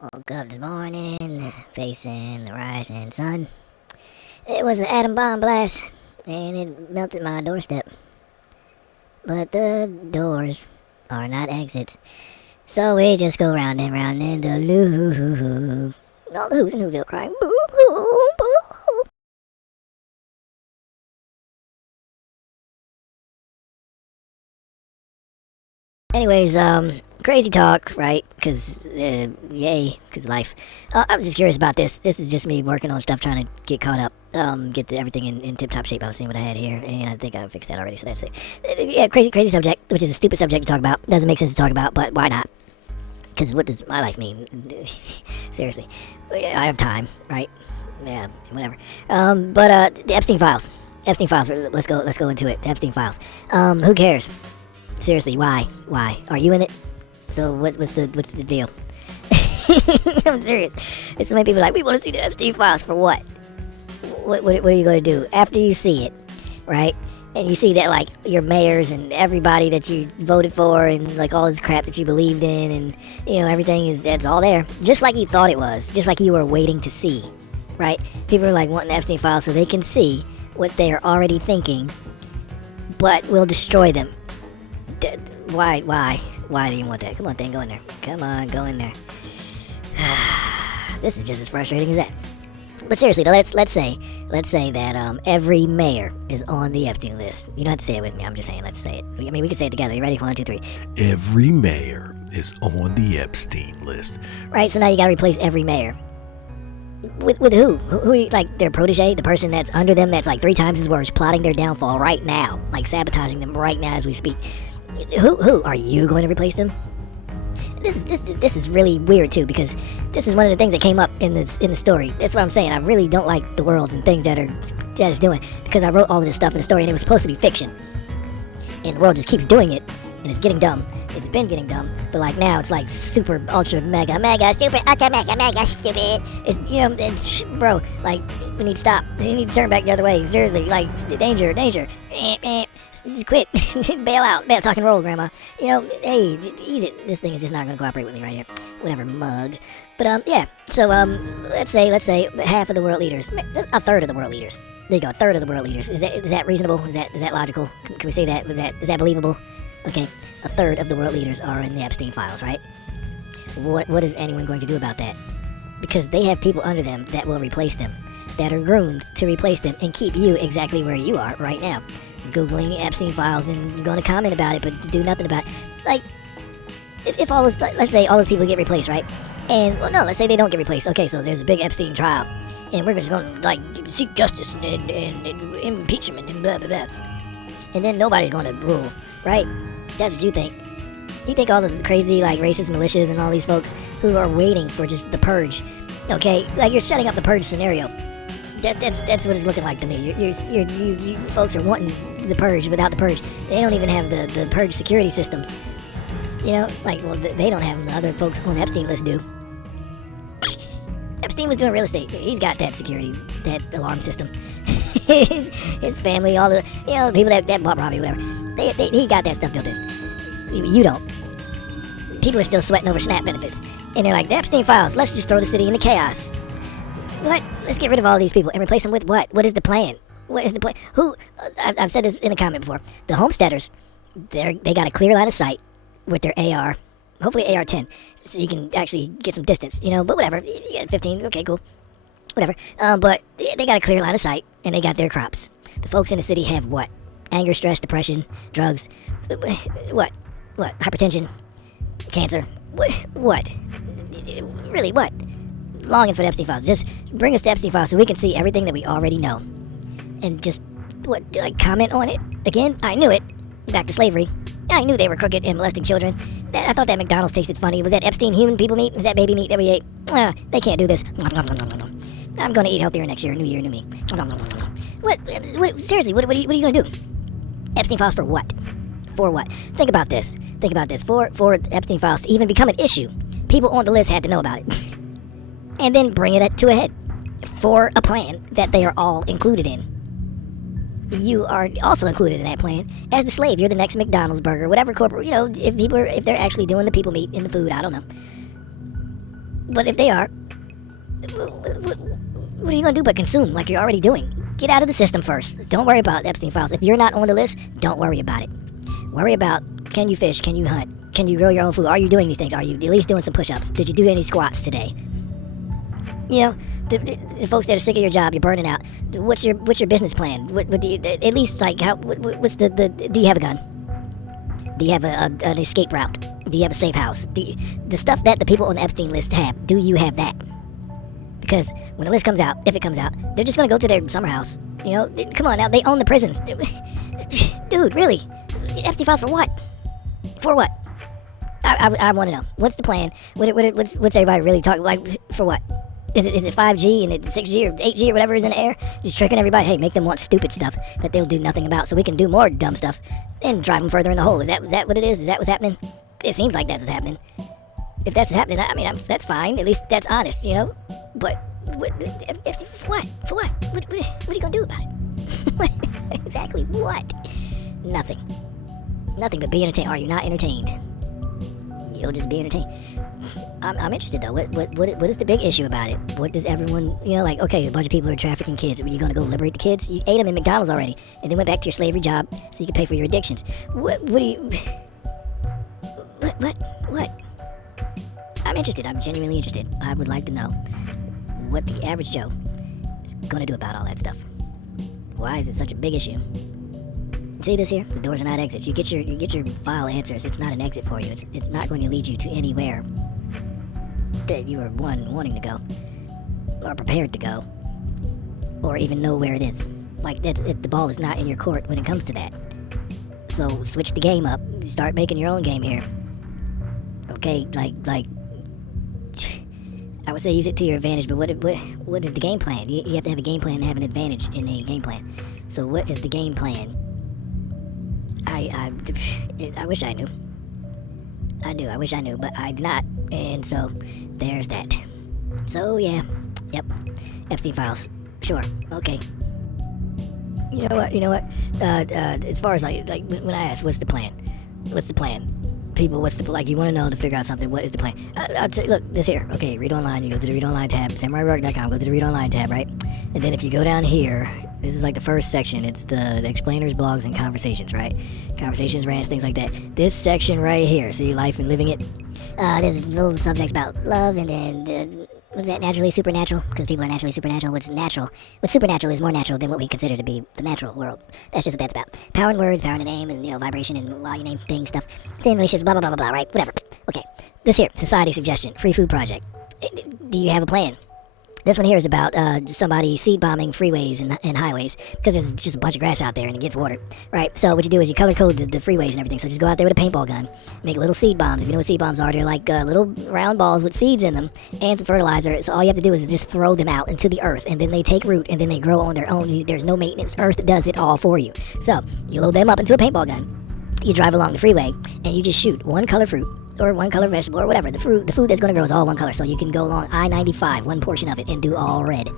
Woke up this morning, facing the rising sun. It was an atom bomb blast, and it melted my doorstep. But the doors are not exits, so we just go round and round in the loop. All the who's in Whoville crying, boo hoo, boo hoo. Anyways, crazy talk, right? Because, yay, because life. I was just curious about this. This is just me working on stuff, trying to get caught up, get everything in tip-top shape. I was seeing what I had here, and I think I fixed that already, so that's it. Yeah, crazy subject, which is a stupid subject to talk about. Doesn't make sense to talk about, but why not? Because what does my life mean? Seriously. I have time, right? Yeah, whatever. The Epstein files. Epstein files, let's go into it. The Epstein files. Who cares? Seriously, why? Why? Are you in it? So what's the deal? I'm serious. So many people are like, we want to see the Epstein files for what? What are you going to do after you see it, right? And you see that like your mayors and everybody that you voted for and like all this crap that you believed in and everything that's all there, just like you thought it was, just like you were waiting to see, right? People are like wanting the Epstein files so they can see what they are already thinking, but will destroy them. Why do you want that? Come on, thing, go in there. Come on, go in there. This is just as frustrating as that. But seriously, though, let's say that every mayor is on the Epstein list. You don't have to say it with me. I'm just saying, let's say it. I mean, we can say it together. You ready? 1, 2, 3. Every mayor is on the Epstein list. Right. So now you got to replace every mayor. With who? Who are you, like their protege, the person that's under them, that's like 3 times as worse, plotting their downfall right now, like sabotaging them right now as we speak. Who are you going to replace them? This is really weird too, because this is one of the things that came up in the story. That's what I'm saying. I really don't like the world and things that it's doing, because I wrote all of this stuff in the story and it was supposed to be fiction, and the world just keeps doing it and it's getting dumb. It's been getting dumb, but like now it's like super ultra mega stupid, ultra mega stupid. It's bro, like we need to stop. We need to turn back the other way. Seriously, like danger. Just quit. Bail out. Talk and roll, Grandma. Hey, ease it. This thing is just not going to cooperate with me right here. Whatever, mug. But yeah. So let's say half of the world leaders, a third of the world leaders. There you go, a third of the world leaders. Is that reasonable? Is that logical? Can we say that? Is that believable? Okay, a third of the world leaders are in the Epstein files, right? What is anyone going to do about that? Because they have people under them that will replace them, that are groomed to replace them and keep you exactly where you are right now. Googling Epstein files and going to comment about it, but do nothing about it. Like, if all those, let's say all those people get replaced, right? And, well, no, let's say they don't get replaced. Okay, so there's a big Epstein trial, and we're just going to, like, seek justice and impeachment and blah, blah, blah. And then nobody's going to rule, right? That's what you think. You think all the crazy, like, racist militias and all these folks who are waiting for just the purge, okay? Like, you're setting up the purge scenario. That's what it's looking like to me. You folks are wanting the purge without the purge. They don't even have the purge security systems. Like, well, they don't have them. The other folks on the Epstein list do. Epstein was doing real estate. He's got that security, that alarm system. his family, all the the people that bought property, whatever. He got that stuff built in. You don't. People are still sweating over SNAP benefits, and they're like, the Epstein files. Let's just throw the city into chaos. What? Let's get rid of all these people and replace them with what? What is the plan? What is the plan? Who? I've said this in a comment before. The homesteaders, they got a clear line of sight with their AR, hopefully AR-10, so you can actually get some distance, but whatever. You got 15, okay, cool, whatever. But they got a clear line of sight, and they got their crops. The folks in the city have what? Anger, stress, depression, drugs, what? Hypertension, cancer, what? Really, what? Longing for the Epstein files. Just bring us the Epstein files so we can see everything that we already know, and just comment on it again. I knew it. Back to slavery. I knew they were crooked and molesting children. I thought that McDonald's tasted funny. Was that Epstein human people meat? Was that baby meat that we ate? They can't do this. I'm going to eat healthier next year. New year, new me. What? Seriously, what are you going to do? Epstein files for what? For what? Think about this. For Epstein files to even become an issue, people on the list had to know about it. And then bring it to a head for a plan that they are all included in. You are also included in that plan as the slave. You're the next McDonald's burger, whatever corporate, if they're actually doing the people meat in the food, I don't know. But if they are, what are you gonna do but consume like you're already doing? Get out of the system first. Don't worry about Epstein files. If you're not on the list, don't worry about it. Worry about, can you fish? Can you hunt? Can you grow your own food? Are you doing these things? Are you at least doing some push-ups? Did you do any squats today? You know, the folks that are sick of your job, you're burning out. What's your business plan? What do you, at least like what's the do you have a gun? Do you have an escape route? Do you have a safe house? The stuff that the people on the Epstein list have, do you have that? Because when the list comes out, if it comes out, they're just gonna go to their summer house. You know, come on now, they own the prisons. Dude, really? Epstein files for what? For what? I want to know. What's the plan? What's everybody really talking like for what? Is it 5G and it's 6G or 8G or whatever is in the air? Just tricking everybody. Hey, make them want stupid stuff that they'll do nothing about, so we can do more dumb stuff and drive them further in the hole. Is that what it is? Is that what's happening? It seems like that's what's happening. If that's what's happening, I mean, that's fine. At least that's honest, you know. But what? For what? What are you gonna do about it? Exactly what? Nothing. Nothing but be entertained. Are you not entertained? You'll just be entertained. I'm interested though. What is the big issue about it? What does everyone, you know, like, okay, a bunch of people are trafficking kids. Are you gonna go liberate the kids? You ate them in McDonald's already, and then went back to your slavery job so you could pay for your addictions. What do you? What? I'm interested. I'm genuinely interested. I would like to know what the average Joe is gonna do about all that stuff. Why is it such a big issue? See this here? The doors are not exits. You get your file answers. It's not an exit for you. It's not going to lead you to anywhere that you are wanting to go, or prepared to go, or even know where it is. Like the ball is not in your court when it comes to that. So switch the game up. Start making your own game here. Okay, like I would say use it to your advantage. But what is the game plan? You have to have a game plan and have an advantage in a game plan. So what is the game plan? I wish I knew. I wish I knew, but I do not. And so, there's that. So, yeah. Yep. Epstein files. Sure. Okay. You know what? As far as, like, when I ask, what's the plan? People, you want to know to figure out something, what is the plan? I'd say, look, this here. Okay, read online. You go to the read online tab, samurairock.com, go to the read online tab, right? And then if you go down here, this is like the first section. It's the explainers, blogs, and conversations, right? Conversations, rants, things like that. This section right here, see, life and living it. There's little subjects about love, and then what's that? Naturally supernatural, because people are naturally supernatural. What's supernatural is more natural than what we consider to be the natural world. That's just what that's about. Power in words, power in a name, and vibration, and you name things, stuff. Same relationships, blah blah blah blah blah. Right? Whatever. Okay. This here, society suggestion, free food project. Do you have a plan? This one here is about somebody seed bombing freeways and highways because there's just a bunch of grass out there and it gets watered, right? So what you do is you color code the freeways and everything. So just go out there with a paintball gun, make little seed bombs. If you know what seed bombs are, they're like little round balls with seeds in them and some fertilizer. So all you have to do is just throw them out into the earth, and then they take root, and then they grow on their own. There's no maintenance. Earth does it all for you. So you load them up into a paintball gun. You drive along the freeway and you just shoot one color fruit or one color vegetable or whatever. The food that's going to grow is all one color. So you can go along I-95, one portion of it, and do all red.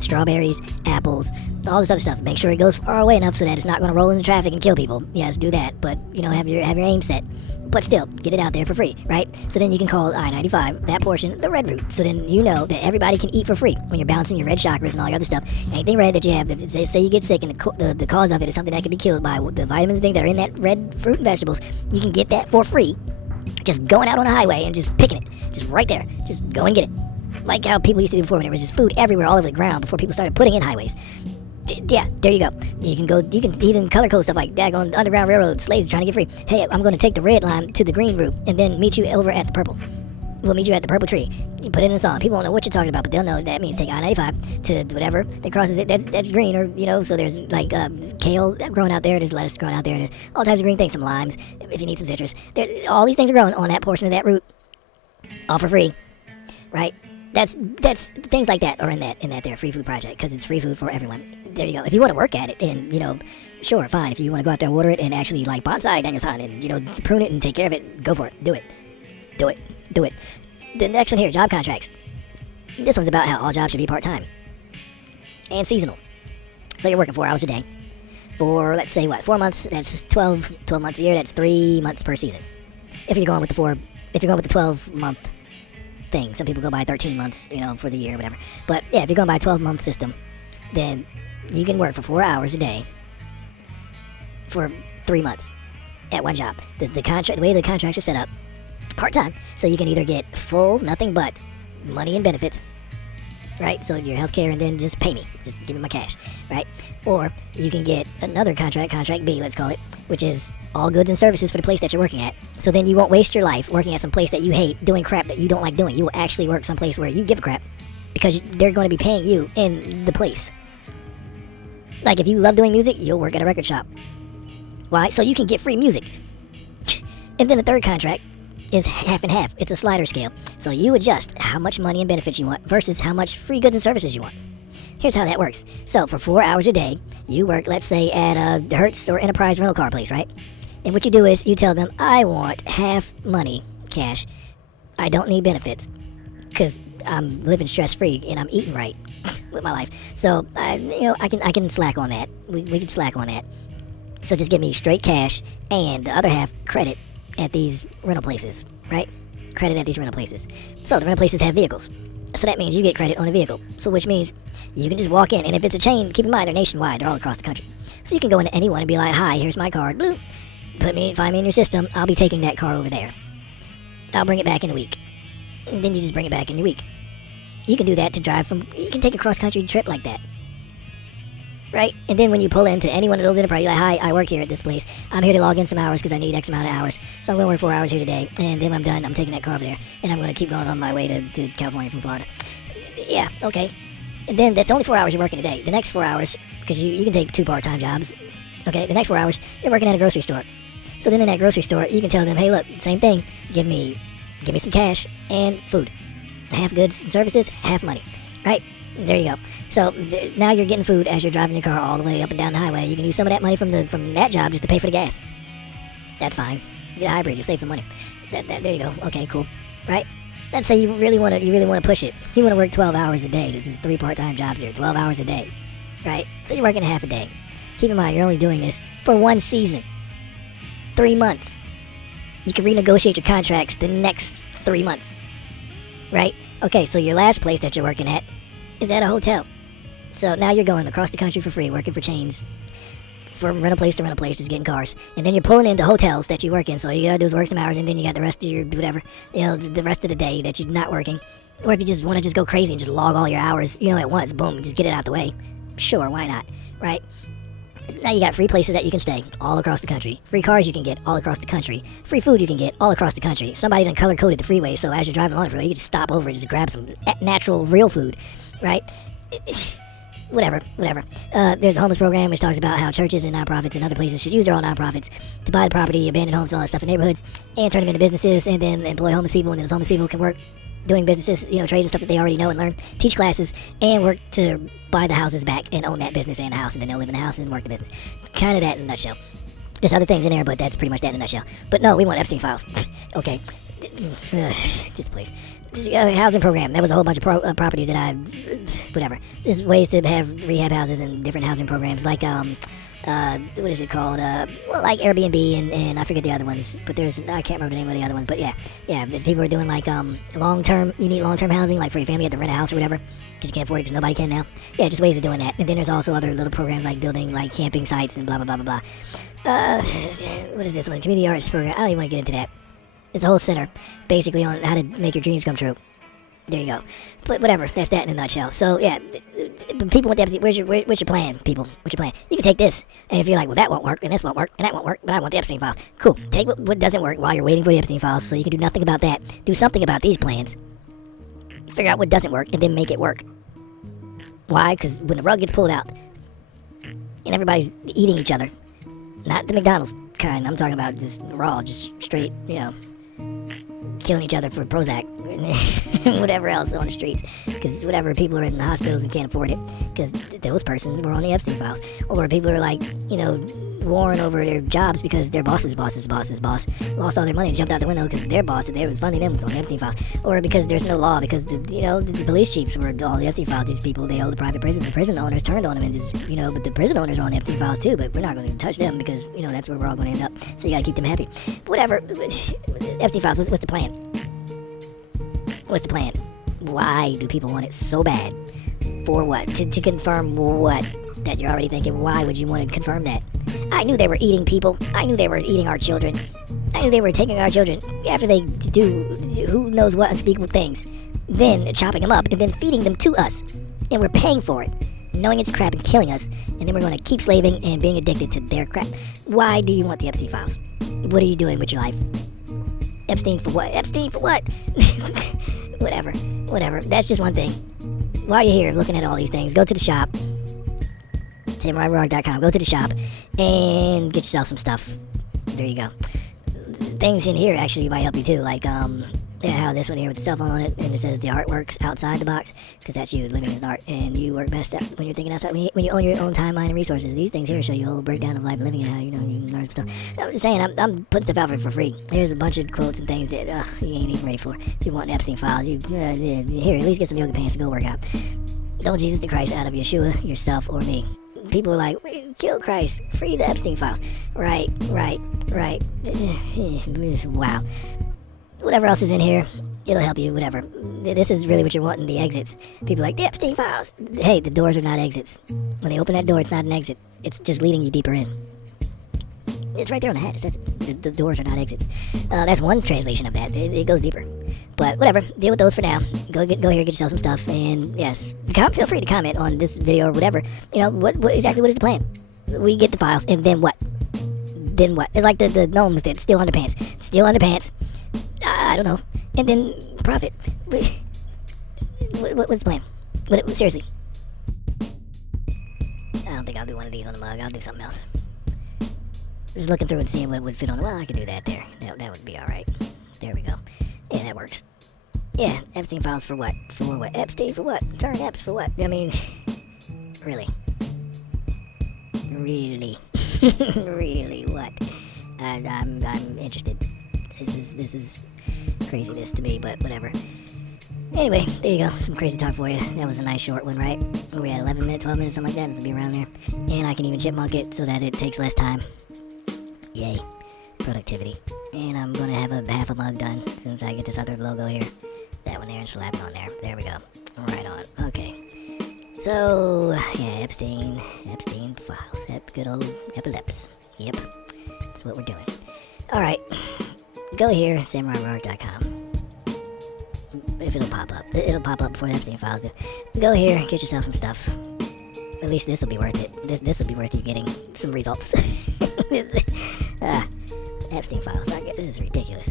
Strawberries, apples, all this other stuff. Make sure it goes far away enough so that it's not going to roll into traffic and kill people. Yes, do that, but have your aim set. But still, get it out there for free, right? So then you can call I-95, that portion, the red route. So then you know that everybody can eat for free when you're balancing your red chakras and all your other stuff. Anything red that you have, say you get sick and the cause of it is something that can be killed by the vitamins and things that are in that red fruit and vegetables, you can get that for free. Just going out on a highway and just picking it. Just right there. Just go and get it. Like how people used to do before when there was just food everywhere all over the ground before people started putting in highways. Yeah, there you go. You can even color code stuff like that on the Underground Railroad. Slaves are trying to get free. Hey, I'm going to take the red line to the green route and then meet you over at the purple. We'll meet you at the purple tree. You put it in a song. People won't know what you're talking about, but they'll know that means take I-95 to whatever that crosses it. That's green, or so there's like kale growing out there. There's lettuce growing out there. There's all types of green things. Some limes if you need some citrus. All these things are growing on that portion of that route, all for free, right? That's things like that are in that there free food project because it's free food for everyone. There you go. If you want to work at it and sure, fine. If you want to go out there and water it and actually like bonsai down your son and prune it and take care of it, go for it. Do it. The next one here, job contracts. This one's about how all jobs should be part-time and seasonal. So you're working 4 hours a day for, let's say, 4 months. That's 12 months a year. That's 3 months per season. If you're going with the 12-month thing. Some people go by 13 months, for the year or whatever. But yeah, if you're going by a 12-month system, then you can work for 4 hours a day for 3 months at one job. The way the contracts are set up, part-time, so you can either get full, nothing but money and benefits, right? So your health care, and then just pay me. Just give me my cash, right? Or you can get another contract B, let's call it, which is all goods and services for the place that you're working at. So then you won't waste your life working at some place that you hate, doing crap that you don't like doing. You will actually work someplace where you give a crap, because they're going to be paying you in the place. Like, if you love doing music, you'll work at a record shop. Why? So you can get free music. And then the third contract is half and half. It's a slider scale. So you adjust how much money and benefits you want versus how much free goods and services you want. Here's how that works. So for 4 hours a day, you work, let's say, at a Hertz or Enterprise rental car place, right? And what you do is you tell them, I want half money, cash. I don't need benefits, because I'm living stress-free and I'm eating right with my life. So, I can slack on that. We can slack on that. So just give me straight cash and the other half credit at these rental places, right? Credit at these rental places. So the rental places have vehicles. So that means you get credit on a vehicle. So which means you can just walk in, and if it's a chain, keep in mind they're nationwide, they're all across the country. So you can go into anyone and be like, hi, here's my card, bloop. Find me in your system, I'll be taking that car over there. I'll bring it back in a week. And then you just bring it back in a week. You can do that to drive you can take a cross-country trip like that. Right? And then when you pull into any one of those enterprises, you're like, hi, I work here at this place. I'm here to log in some hours because I need X amount of hours. So I'm going to work 4 hours here today. And then when I'm done, I'm taking that car over there. And I'm going to keep going on my way to California from Florida. Yeah, okay. And then that's only 4 hours you're working a day. The next 4 hours, because you can take 2 part-time jobs. Okay, the next 4 hours, you're working at a grocery store. So then in that grocery store, you can tell them, hey, look, same thing. Give me some cash and food. Half goods and services, half money. Right? There you go. So now you're getting food as you're driving your car all the way up and down the highway. You can use some of that money from that job just to pay for the gas. That's fine. Get a hybrid. You'll save some money. There you go. Okay, cool. Right? Let's say you really want to push it. You want to work 12 hours a day. This is 3 part-time jobs here. 12 hours a day. Right? So you're working half a day. Keep in mind, you're only doing this for 1 season. 3 months. You can renegotiate your contracts the next 3 months. Right? Okay, so your last place that you're working at is at a hotel. So now you're going across the country for free, working for chains, from rental place to rental place, just getting cars. And then you're pulling into hotels that you work in. So all you gotta do is work some hours, and then you got the rest of your whatever, the rest of the day that you're not working. Or if you just want to just go crazy and just log all your hours, at once, boom, just get it out the way. Sure, why not, right? Now you got free places that you can stay all across the country. Free cars you can get all across the country. Free food you can get all across the country. Somebody done color-coded the freeway, so as you're driving along the freeway, you can just stop over and just grab some natural, real food, right? Whatever. There's a homeless program which talks about how churches and nonprofits and other places should use their own nonprofits to buy the property, abandoned homes, all that stuff in neighborhoods, and turn them into businesses, and then employ homeless people, and then those homeless people can work doing businesses, trades and stuff that they already know and learn, teach classes, and work to buy the houses back and own that business and the house, and then they'll live in the house and work the business. Kind of that in a nutshell. There's other things in there, but that's pretty much that in a nutshell. But no, we want Epstein files. Okay. This place. This is a housing program. That was a whole bunch of properties that whatever. There's ways to have rehab houses and different housing programs, like what is it called? Like Airbnb and I forget the other ones, but I can't remember the name of the other ones. But yeah. If people are doing like long-term, you need long-term housing, like for your family, you have to rent a house or whatever, because you can't afford it because nobody can now. Yeah, just ways of doing that. And then there's also other little programs like building like camping sites and blah blah blah blah blah. What is this one? Community arts program. I don't even want to get into that. It's a whole center, basically, on how to make your dreams come true. There you go. But whatever, that's that in a nutshell. So yeah, people want the Epstein. What's your plan, people? What's your plan? You can take this, and if you're like, well, that won't work, and this won't work, and that won't work, but I want the Epstein files. Cool. Take what doesn't work while you're waiting for the Epstein files, so you can do nothing about that. Do something about these plans. Figure out what doesn't work, and then make it work. Why? Because when the rug gets pulled out, and everybody's eating each other, not the McDonald's kind. I'm talking about just raw, just straight, killing each other for Prozac and whatever else on the streets, because whatever, people are in the hospitals and can't afford it because those persons were on the Epstein files, or people are like warring over their jobs because their boss lost all their money and jumped out the window because their boss that was funding them was on the Epstein files, or because there's no law because the police chiefs were all the Epstein files. These people, they hold the private prisons. The prison owners turned on them and just but the prison owners are on the Epstein files too, but we're not going to touch them because that's where we're all going to end up. So you got to keep them happy. But whatever. Epstein files. What's the plan? What's the plan? Why do people want it so bad? For what? To confirm what? That you're already thinking, why would you want to confirm that? I knew they were eating people. I knew they were eating our children. I knew they were taking our children after they do who knows what unspeakable things. Then chopping them up and then feeding them to us. And we're paying for it, knowing it's crap and killing us. And then we're going to keep slaving and being addicted to their crap. Why do you want the Epstein files? What are you doing with your life? Epstein for what? Epstein for what? Whatever. That's just one thing. While you're here looking at all these things, go to the shop. SamuraiRock.com. Go to the shop and get yourself some stuff. There you go. Things in here actually might help you too. Like, how this one here with the cell phone on it, and it says the artwork's outside the box, because that's you living as an art, and you work best when you're thinking outside, when you own your own timeline and resources. These things here show you a whole breakdown of life and living and how, you can learn stuff. I'm just saying, I'm putting stuff out for free. Here's a bunch of quotes and things that you ain't even ready for. If you want Epstein files, here, at least get some yoga pants and go work out. Don't Jesus the Christ out of Yeshua, yourself, or me. People are like, kill Christ, free the Epstein files. Right. Wow. Whatever else is in here, it'll help you, whatever. This is really what you're wanting, the exits. People are like, the Epstein files. Hey, the doors are not exits. When they open that door, it's not an exit. It's just leading you deeper in. It's right there on the hat. It says the doors are not exits. That's one translation of that. It goes deeper. But whatever, deal with those for now. Go here, get yourself some stuff, and yes, feel free to comment on this video or whatever. What exactly what is the plan? We get the files, and then what? It's like the gnomes that steal underpants. I don't know. And then profit. What's the plan? Seriously. I don't think I'll do one of these on the mug. I'll do something else. Just looking through and seeing what would fit on. Well, I could do that there. That would be alright. There we go. Yeah, that works. Yeah, Epstein files for what? For what? Epstein for what? Turn Eps for what? I mean, really? Really what? I'm interested. This is craziness to me, but whatever. Anyway, there you go. Some crazy talk for you. That was a nice short one, right? We had 11 minutes, 12 minutes, something like that. This will be around there. And I can even chipmunk it so that it takes less time. Yay. Productivity. And I'm going to have half a mug done as soon as I get this other logo here. That one there and slap it on there. There we go. Right on. Okay. So, yeah, Epstein files. Good old epileps. Yep. That's what we're doing. Alright. Go here, SamuraiRock.com. If it'll pop up. It'll pop up before the Epstein files do. Go here, get yourself some stuff. At least this will be worth it. This will be worth you getting some results. Epstein files. This is ridiculous.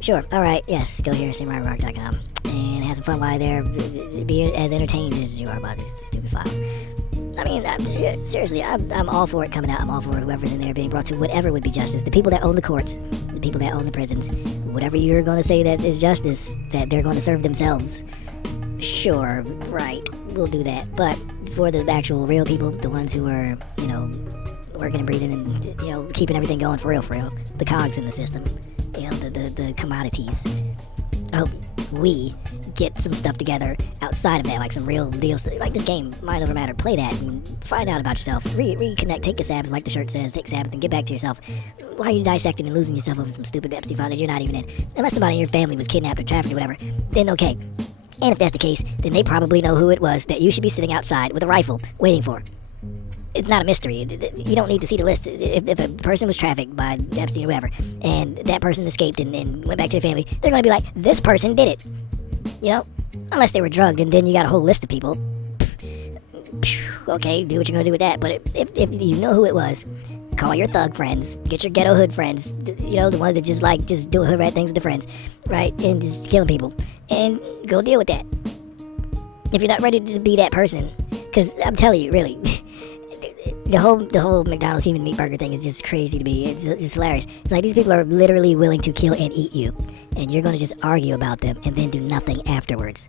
Sure. Alright, yes. Go here, SamuraiRock.com. And have some fun while you're there. Be as entertained as you are about these stupid files. I mean, seriously, I'm all for it coming out. I'm all for whoever's in there being brought to whatever would be justice. The people that own the courts, the people that own the prisons, whatever you're going to say that is justice, that they're going to serve themselves. Sure, right, we'll do that. But for the actual real people, the ones who are, working and breathing and, keeping everything going for real, the cogs in the system, the commodities, I hope we get some stuff together outside of that, like some real deals, like this game, Mind Over Matter. Play that and find out about yourself. Reconnect, take a Sabbath, like the shirt says, take Sabbath and get back to yourself. Why are you dissecting and losing yourself over some stupid Epstein file that you're not even in? Unless somebody in your family was kidnapped or trafficked or whatever, then okay. And if that's the case, then they probably know who it was that you should be sitting outside with a rifle waiting for. It's not a mystery. You don't need to see the list. If a person was trafficked by Epstein or whatever, and that person escaped and went back to their family, they're going to be like, this person did it. Unless they were drugged, and then you got a whole list of people. Okay, do what you're going to do with that. But if you know who it was, call your thug friends, get your ghetto hood friends, the ones that just do hood rat things with the friends, right? And just killing people. And go deal with that. If you're not ready to be that person, because I'm telling you, really, the whole McDonald's human meat burger thing is just crazy to me. It's just hilarious. It's like these people are literally willing to kill and eat you, and you're going to just argue about them and then do nothing afterwards.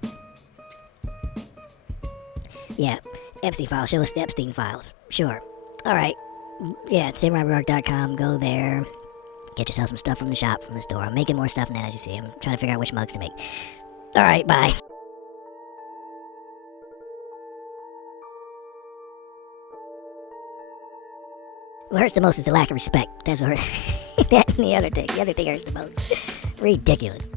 Yeah, Epstein files. Show us the Epstein files. Sure. All right. Yeah, SamuraiRock.com. Go there. Get yourself some stuff from the shop, from the store. I'm making more stuff now, as you see. I'm trying to figure out which mugs to make. All right, bye. What hurts the most is the lack of respect. That's what hurts. That and the other thing. The other thing hurts the most. Ridiculous.